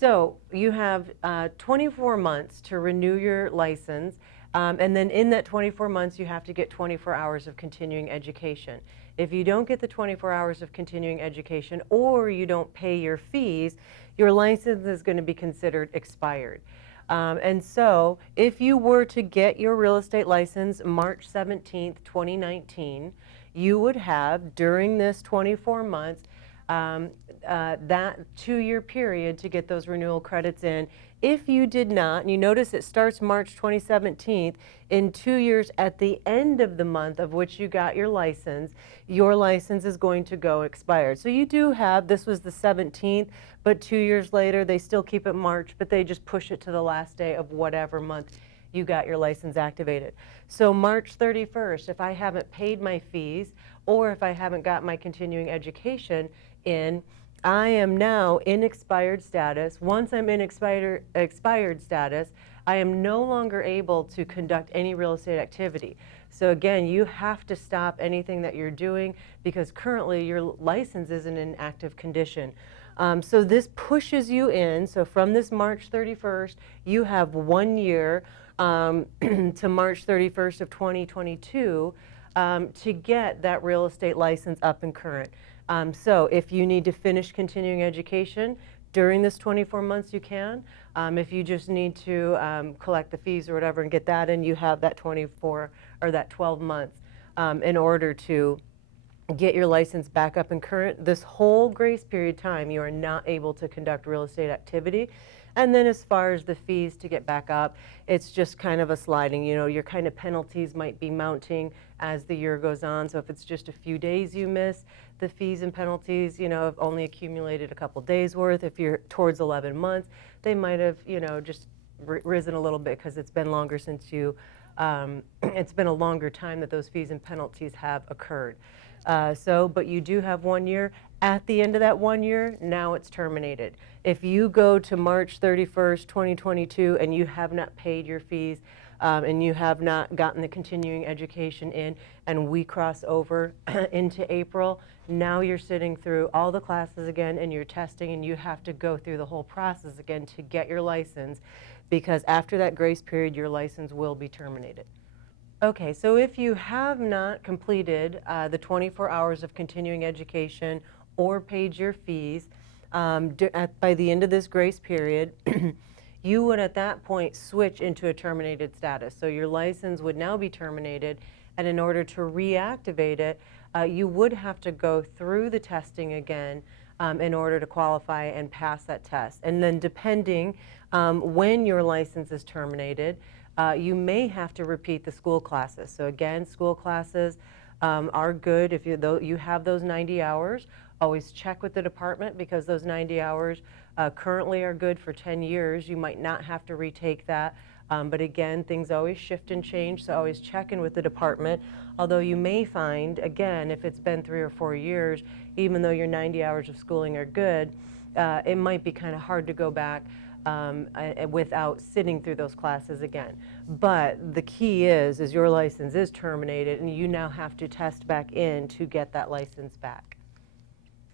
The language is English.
So you have 24 months to renew your license, and then in that 24 months you have to get 24 hours of continuing education. If you don't get the 24 hours of continuing education or you don't pay your fees, your license is going to be considered expired. And so if you were to get your real estate license March 17th, 2019, you would have, during this 24 months, that 2-year period to get those renewal credits in. If you did not, and you notice it starts March 2017, in 2 years at the end of the month of which you got your license is going to go expired. So you do have, this was the 17th, but 2 years later they still keep it March, but they just push it to the last day of whatever month you got your license activated. So March 31st, if I haven't paid my fees or if I haven't got my continuing education in, I am now in expired status. Once I'm in expired status, I am no longer able to conduct any real estate activity. So again, you have to stop anything that you're doing because currently your license isn't in active condition. So this pushes you in. So from this March 31st, you have 1 year to March 31st of 2022 to get that real estate license up and current. So if you need to finish continuing education during this 24 months, you can. If you just need to collect the fees or whatever and get that in, you have that 24 or that 12 months in order to get your license back up and current. This whole grace period time, you are not able to conduct real estate activity. And then as far as the fees to get back up, it's just kind of a sliding, you know, your kind of penalties might be mounting as the year goes on. So if it's just a few days you miss, the fees and penalties, you know, have only accumulated a couple days worth. If you're towards 11 months, they might have, you know, just risen a little bit because it's been longer since you, it's been a longer time that those fees and penalties have occurred. But you do have 1 year. At the end of that 1 year, now it's terminated. If you go to March 31st, 2022, and you have not paid your fees, and you have not gotten the continuing education in, and we cross over into April, now you're sitting through all the classes again, and you're testing, and you have to go through the whole process again to get your license, because after that grace period, your license will be terminated. Okay, so if you have not completed the 24 hours of continuing education or paid your fees by the end of this grace period, you would at that point switch into a terminated status. So your license would now be terminated, and in order to reactivate it, you would have to go through the testing again in order to qualify and pass that test. And then depending when your license is terminated, you may have to repeat the school classes. So again, school classes are good if you have those 90 hours. Always check with the department because those 90 hours currently are good for 10 years. You might not have to retake that. But again, things always shift and change, so always check in with the department. Although you may find, again, if it's been 3 or 4 years, even though your 90 hours of schooling are good, it might be kind of hard to go back without sitting through those classes again. But the key is your license is terminated and you now have to test back in to get that license back.